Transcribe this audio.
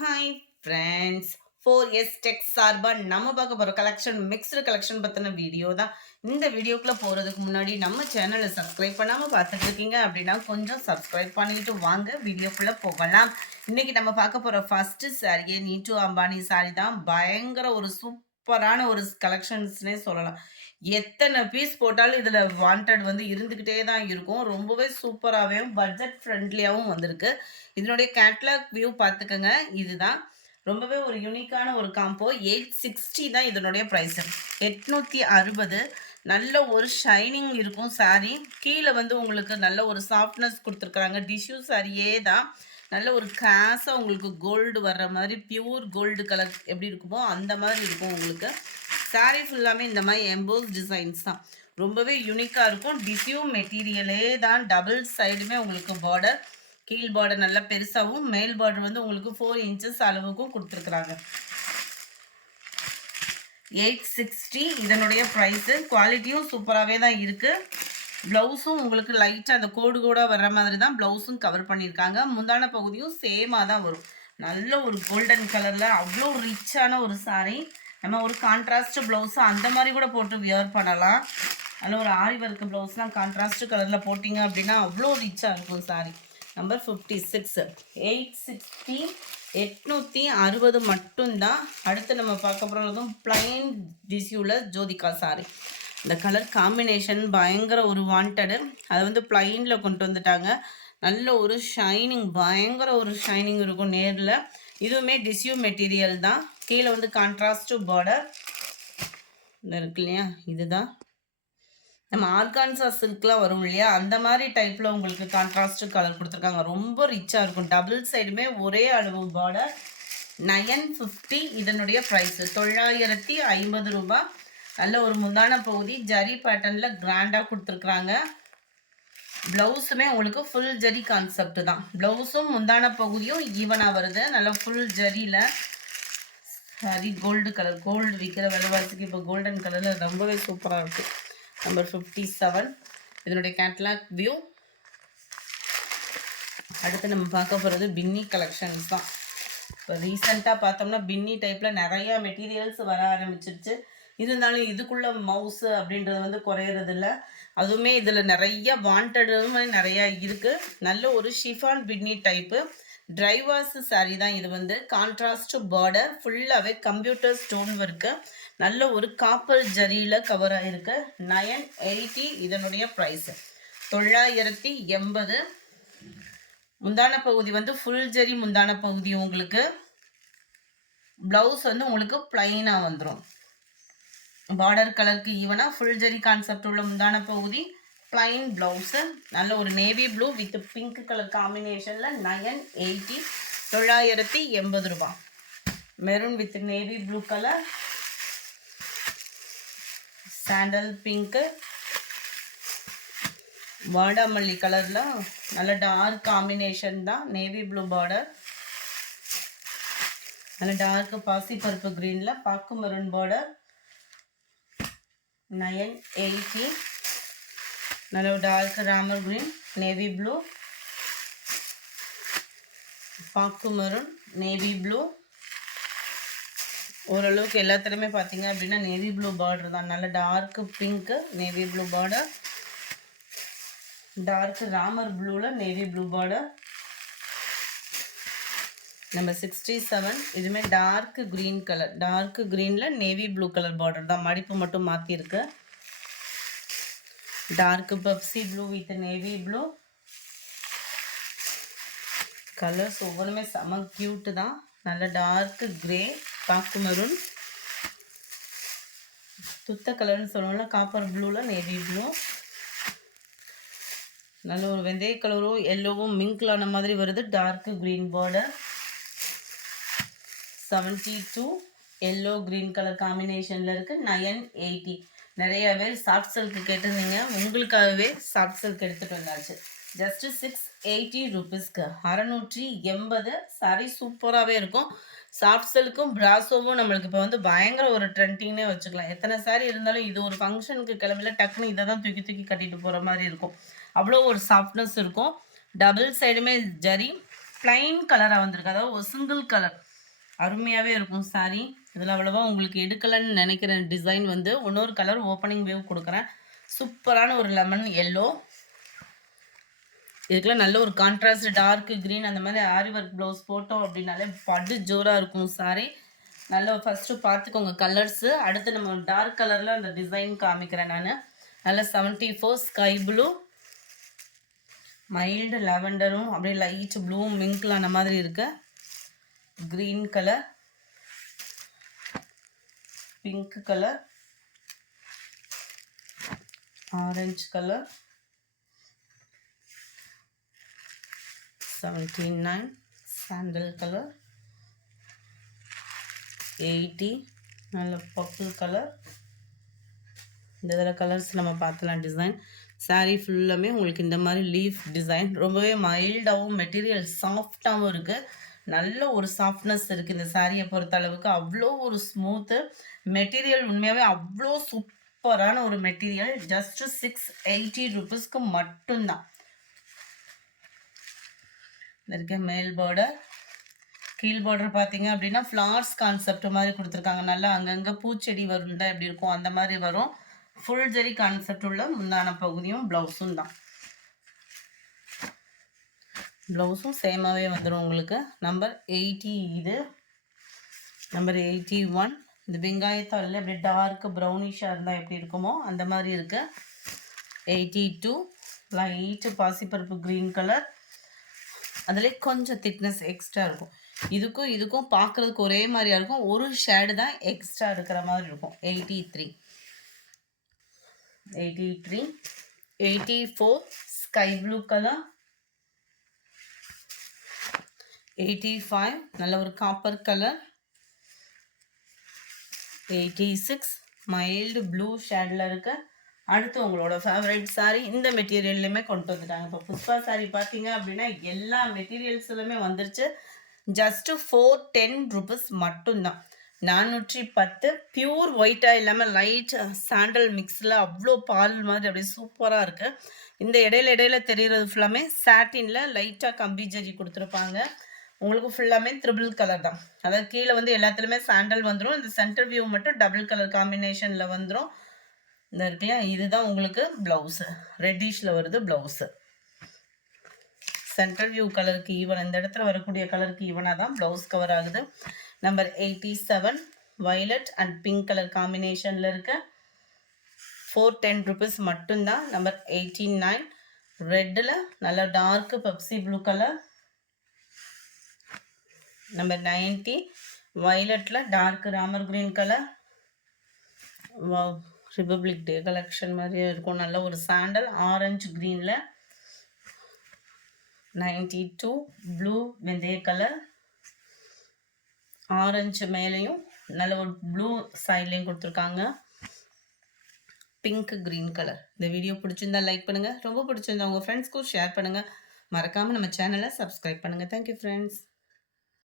Hi friends, 4S tech சார்பா நம்ம பார்க்க போகிற கலெக்ஷன் மிக்ஸ்டு கலெக்ஷன் பற்றின வீடியோ தான். இந்த வீடியோக்குள்ளே போகிறதுக்கு முன்னாடி நம்ம சேனலை சப்ஸ்கிரைப் பண்ணாமல் பார்த்துட்டு இருக்கீங்க அப்படின்னா கொஞ்சம் சப்ஸ்கிரைப் பண்ணிட்டு வாங்க வீடியோக்குள்ளே போகலாம். இன்றைக்கி நம்ம பார்க்க போகிற ஃபஸ்ட்டு சாரியே நீட்டு அம்பானி சாரி தான். பயங்கர ஒரு சூப்பரான ஒரு கலெக்ஷன்ஸ்னே சொல்லலாம். எத்தனை பீஸ் போட்டாலும் இதில் வாண்டட் வந்து இருந்துக்கிட்டே தான் இருக்கும். ரொம்பவே சூப்பராகவும் பட்ஜெட் ஃப்ரெண்ட்லியாகவும் வந்திருக்கு. இதனுடைய கேட்லாக் வியூ பார்த்துக்கோங்க. இதுதான் ரொம்பவே ஒரு யூனிக்கான ஒரு காம்போ. 860 தான் இதனுடைய ப்ரைஸு. 860. நல்ல ஒரு ஷைனிங் இருக்கும் சாரீ. கீழே வந்து உங்களுக்கு நல்ல ஒரு சாஃப்ட்னஸ் கொடுத்துருக்குறாங்க. டிஷ்யூ சாரியே தான். நல்ல ஒரு கிளாஸாக உங்களுக்கு கோல்டு வர்ற மாதிரி பியூர் கோல்டு கலர் எப்படி இருக்குமோ அந்த மாதிரி இருக்கும் உங்களுக்கு. சாரீ ஃபுல்லாமே இந்த மாதிரி எம்போஸ் டிசைன்ஸ் தான். ரொம்பவே யூனிக்காக இருக்கும். டிஷ்யூ மெட்டீரியலே தான். டபுள் சைடுமே உங்களுக்கு பார்டர். கீழ் பார்டர் நல்லா பெருசாகவும் மேல் பார்டர் வந்து உங்களுக்கு 4 இன்ச்சஸ் அளவுக்கும் கொடுத்துருக்குறாங்க. 860 இதனுடைய ப்ரைஸு. குவாலிட்டியும் சூப்பராகவே தான் இருக்குது. ப்ளவுஸும் உங்களுக்கு லைட்டாக அந்த கோடு கோடாக வர்ற மாதிரி தான் ப்ளவுஸும் கவர் பண்ணியிருக்காங்க. முந்தான பகுதியும் சேமாக தான் வரும். நல்ல ஒரு கோல்டன் கலரில் அவ்வளோ ரிச்சான ஒரு சாரீ. நம்ம ஒரு கான்ட்ராஸ்ட் ப்ளவுஸு அந்த மாதிரி கூட போட்டு வியர் பண்ணலாம். அதில் ஒரு ஆரி ஒர்க் ப்ளவுஸ்லாம் கான்ட்ராஸ்ட் கலரில் போட்டிங்க அப்படின்னா அவ்வளோ ரிச்சாக இருக்கும் சாரீ. நம்பர் 56. 860 860 மட்டும்தான். அடுத்து நம்ம பார்க்க போகிறதும் பிளைன் டிஷ்யூவில் ஜோதிகா சாரி. இந்த கலர் காம்பினேஷன் பயங்கர ஒரு வாண்டடு. அதை வந்து பிளைனில் கொண்டு வந்துட்டாங்க. நல்ல ஒரு ஷைனிங், பயங்கர ஒரு ஷைனிங் இருக்கும் நேரில். இதுவுமே டிஷ்யூ மெட்டீரியல் தான். கீழே வந்து கான்ட்ராஸ்ட் பார்டர் இருக்கு இல்லையா, இதுதான் நம்ம ஆர்கான்சா சில்க்லாம் வரும் இல்லையா, அந்த மாதிரி டைப்பில் உங்களுக்கு கான்ட்ராஸ்ட் கலர் கொடுத்துருக்காங்க. ரொம்ப ரிச்சாக இருக்கும். டபுள் சைடுமே ஒரே அளவு பார்டர். 950 இதனுடைய ப்ரைஸு. 950 ரூபா. நல்ல ஒரு முந்தான பகுதி ஜரி பேட்டர்னில் கிராண்டாக கொடுத்துருக்குறாங்க. ப்ளவுஸுமே உங்களுக்கு ஃபுல் ஜரி கான்செப்ட் தான். ப்ளவுஸும் முந்தான பகுதியும் ஈவனாக வருது. நல்லா ஃபுல் ஜரியில் சரி. கோல்டு கலர், கோல்டு விற்கிற விலைவாசிக்கு இப்போ கோல்டன் கலரில் ரொம்பவே சூப்பராக இருக்குது. நம்பர் 57 இதனுடைய கேட்லாக் வியூ. அடுத்து நம்ம பார்க்க போகிறது பின்னி கலெக்ஷன்ஸ் தான். இப்போ ரீசெண்டாக பார்த்தோம்னா பின்னி டைப்பில் நிறையா மெட்டீரியல்ஸ் வர ஆரம்பிச்சிருச்சு. இருந்தாலும் இதுக்குள்ளே மவுஸு அப்படின்றது வந்து குறையிறது இல்லை. அதுவுமே இதில் நிறைய வாண்டடுமே நிறையா இருக்குது. நல்ல ஒரு ஷிஃபான் பின்னி டைப்பு ட்ரைவாஸ் சாரீ தான் இது. வந்து கான்ட்ராஸ்ட் பார்டர், ஃபுல்லாகவே கம்ப்யூட்டர் ஸ்டோன் ஒர்க்கு. நல்ல ஒரு காப்பர் ஜரியில் கவர் ஆகிருக்கு. 980 இதனுடைய ப்ரைஸு. 980. முந்தான பகுதி வந்து ஃபுல் ஜரி முந்தான பகுதி. உங்களுக்கு ப்ளவுஸ் வந்து உங்களுக்கு பிளைனாக வந்துடும். பார்டர் கலருக்கு ஈவனாக ஃபுல் ஜரி கான்செப்ட் உள்ள முந்தான பகுதி, பிளைன் ப்ளவுஸு. நல்ல ஒரு navy blue with pink colour காம்பினேஷனில் 980. 980 ரூபா. Maroon with navy blue colour, sandal pink, வாடாமல்லி கலரில் நல்ல டார்க் காம்பினேஷன் தான். நேவி ப்ளூ பார்டர், நல்ல டார்க் பாசி பருப்பு க்ரீனில் பாக்கு மெரூன் பார்டர். 980. நல்ல டார்க் ராமர் க்ரீன், நேவி ப்ளூ, பாக்கு மெரூன், நேவி ப்ளூ. ஓரளவுக்கு எல்லாத்துலேயுமே பார்த்தீங்க அப்படின்னா நேவி ப்ளூ பார்டர் தான். நல்ல dark pink, navy blue border, dark ராமர் ப்ளூவில் நேவி ப்ளூ பார்டர். நம்பர் 67 இதுவுமே டார்க் க்ரீன் கலர், டார்க் க்ரீனில் நேவி ப்ளூ கலர் பார்டர் தான். மடிப்பு மட்டும் மாற்றிருக்கு. Dark Pepsi blue with navy blue colours. ஒவ்வொன்றுமே செம க்யூட்டு தான். நல்ல டார்க் கிரே, பாக்கு மெரூன், துத்த கலர்னு சொல்லுவோம்ல, காப்பர் ப்ளூவில் நேவி ப்ளூ. நல்ல ஒரு வெந்தய கலரும் எல்லோவும் மிங்க்லான மாதிரி வருது. Dark green border. 72 yellow green colour காம்பினேஷனில் இருக்குது. 980. நிறைய பேர் சாஃப்ட் சில்க் கேட்டிருந்தீங்க, உங்களுக்காகவே சாஃப்ட் சில்க் எடுத்துகிட்டு வந்தாச்சு. ஜஸ்ட்டு 680 ருபீஸ்க்கு. 680. சாரி சூப்பராகவே இருக்கும். சாஃப்ட் சில்க்கும் பிராசோவும் நம்மளுக்கு இப்போ வந்து பயங்கர ஒரு ட்ரெண்டிங்னே வச்சுக்கலாம். எத்தனை சாரி இருந்தாலும் இது ஒரு ஃபங்க்ஷனுக்கு கிளம்பில டக்குன்னு இதை தான் தூக்கி தூக்கி கட்டிட்டு போகிற மாதிரி இருக்கும். அவ்வளோ ஒரு சாஃப்ட்னஸ் இருக்கும். டபுள் சைடுமே ஜரி, பிளைன் கலராக வந்திருக்கு, அதாவது ஒரு சிங்கிள் கலர். அருமையாகவே இருக்கும் சாரீ. இதில் அவ்வளோவா உங்களுக்கு எடுக்கலைன்னு நினைக்கிற டிசைன் வந்து இன்னொரு கலர் ஓப்பனிங் வேவ் கொடுக்குறேன். சூப்பரான ஒரு லெமன் எல்லோ. இதுக்கெல்லாம் நல்ல ஒரு கான்ட்ராஸ்ட் டார்க் க்ரீன் அந்த மாதிரி ஆரி ஒர்க் ப்ளவுஸ் போட்டோம் அப்படின்னாலே படு ஜோராக இருக்கும் சாரீ. நல்லா ஃபஸ்ட்டு பார்த்துக்கோங்க கலர்ஸு. அடுத்து நம்ம டார்க் கலரில் அந்த டிசைன் காமிக்கிறேன் நான். நல்ல 74 ஸ்கை ப்ளூ, மைல்டு லாவெண்டரும் அப்படியே லைட் ப்ளூ மிங்க்ல அந்த மாதிரி இருக்கு. Green colour, pink colour, orange colour, 79 sandal colour, 80 நல்ல பர்பிள் கலர். இந்த இதில் கலர்ஸ் நம்ம பார்த்துலாம் டிசைன். சாரீ ஃபுல்லாமே உங்களுக்கு இந்த மாதிரி லீஃப் டிசைன். ரொம்பவே மைல்டாகவும் மெட்டீரியல் சாஃப்டாகவும் இருக்குது. நல்ல ஒரு சாஃப்ட்னஸ் இருக்குது இந்த சாரியை பொறுத்த அளவுக்கு. அவ்வளோ ஒரு ஸ்மூத்து மெட்டீரியல். உண்மையாகவே அவ்வளோ சூப்பரான ஒரு மெட்டீரியல். ஜஸ்ட்டு 680 ருபீஸ்க்கு மட்டும்தான். இருக்க மேல் பார்டர், கீழ் பார்டர் பார்த்தீங்க அப்படின்னா ஃப்ளார்ஸ் கான்செப்ட் மாதிரி கொடுத்துருக்காங்க. நல்லா அங்கங்கே பூச்செடி வரும் தான் எப்படி இருக்கும் அந்த மாதிரி வரும். ஃபுல் ஜெரி கான்செப்ட் உள்ள முந்தான பகுதியும் ப்ளவுஸும் தான். ப்ளவுஸும் சேமாகவே வந்துடும் உங்களுக்கு. நம்பர் 80 இது. நம்பர் 81 இந்த வெங்காயத்தாளில் அப்படியே டார்க் ப்ரௌனிஷாக இருந்தால் எப்படி இருக்குமோ அந்த மாதிரி இருக்கு. 82 லைட்டு பாசிப்பருப்பு க்ரீன் கலர். அதிலே கொஞ்சம் திக்னஸ் எக்ஸ்ட்ரா இருக்கும். இதுக்கும் இதுக்கும் பார்க்குறதுக்கு ஒரே மாதிரியாக இருக்கும், ஒரு ஷேடு தான் எக்ஸ்ட்ரா இருக்கிற மாதிரி இருக்கும். 83 84 ஸ்கை ப்ளூ கலர், 85 நல்ல ஒரு காப்பர் கலர், 86 மைல்டு ப்ளூ ஷேடில் இருக்க. அடுத்து உங்களோட ஃபேவரட் சாரீ இந்த மெட்டீரியல்லையுமே கொண்டு வந்துட்டாங்க. இப்போ புஷ்பா சாரீ பார்த்தீங்க அப்படின்னா எல்லா மெட்டீரியல்ஸ்லுமே வந்துருச்சு. ஜஸ்ட்டு 410 ருபீஸ் மட்டும்தான். 410 பியூர் ஒயிட்டாக இல்லாமல் லைட் சாண்டல் மிக்ஸில் அவ்வளோ பால் மாதிரி அப்படியே சூப்பராக இருக்குது. இந்த இடையில தெரிகிறது ஃபுல்லாமே சாட்டினில் லைட்டாக கம்பி ஜரி கொடுத்துருப்பாங்க. உங்களுக்கு ஃபுல்லாமே ட்ரிபிள் கலர் தான். அதாவது கீழே வந்து எல்லாத்துலேயுமே சாண்டல் வந்துடும். இந்த சென்டர் வியூ மட்டும் டபுள் கலர் காம்பினேஷனில் வந்துடும். இந்த இருக்குல்லையா, இதுதான் உங்களுக்கு ப்ளவுஸு. ரெட்டிஷில் வருது ப்ளவுஸு. சென்ட்ரல் வியூ கலருக்கு ஈவன், இந்த இடத்துல வரக்கூடிய கலருக்கு ஈவனாக தான் ப்ளவுஸ் கவர் ஆகுது. Number 87 violet and pink colour காம்பினேஷனில் இருக்க. 410 ருபீஸ் மட்டும்தான். நம்பர் 89 ரெட்டில் நல்ல dark Pepsi blue colour. Number 90 வயலட்டில் டார்க் ராமர் green colour. Republic day collection மாதிரியே இருக்கும். நல்ல ஒரு சாண்டல் ஆரஞ்சு க்ரீனில். 92 ப்ளூ வெந்தய கலர். ஆரஞ்சு மேலேயும் நல்ல ஒரு ப்ளூ சைட்லேயும் கொடுத்துருக்காங்க. Pink green colour. இந்த வீடியோ பிடிச்சிருந்தா லைக் பண்ணுங்கள், ரொம்ப பிடிச்சிருந்தா உங்கள் ஃப்ரெண்ட்ஸ்க்கும் ஷேர் பண்ணுங்கள். மறக்காமல் நம்ம சேனலை சப்ஸ்கிரைப் பண்ணுங்கள். Thank you friends.